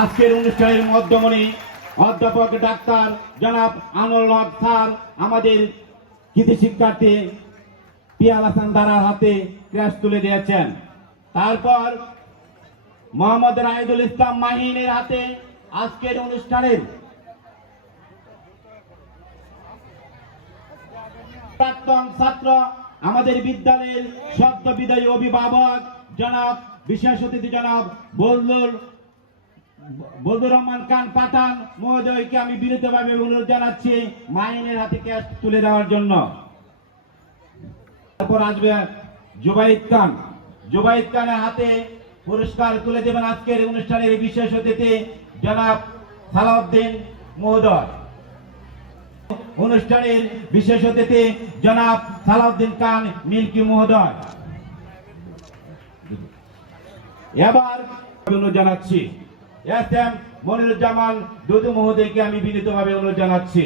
আজকের অনুষ্ঠানের মধ্যমণি অধ্যাপক ডাক্তার জনাব হক স্যার, আমাদের কৃতি শিক্ষার্থী পিয়াল হাসান দারার হাতে ক্র্যাশ তুলে দিয়েছেন। তারপর মোহাম্মদ রাহিদুল ইসলাম মাহিনের হাতে আজকের অনুষ্ঠানের প্রাক্তন ছাত্র, আমাদের বিদ্যালয়ের সদ্য বিদায়ী অভিভাবক জনাব, বিশেষ অতিথি জনাব বলদুল, বলদুর রহমান খান পাঠান মহোদয়কে আমি বিনীতভাবে অনুরোধ জানাচ্ছি মাইনের হাতে ক্যাশ তুলে দেওয়ার জন্য। তারপর আসবে জুবাইদ খান। জুবাইদ খানের হাতে পুরস্কার তুলে দেবেন আজকের অনুষ্ঠানের বিশেষ অতিথি জনাব সালাউদ্দিন মহোদয়। অনুষ্ঠানের বিশেষ অতিথি জনাব সালাউদ্দিন খান মিল্কি মহোদয়। এবার অনুরোধ জানাচ্ছি এস এম মনিরুজ্জামান দুদু মহোদয়কে আমি বিনীতভাবে অনুরোধ জানাচ্ছি।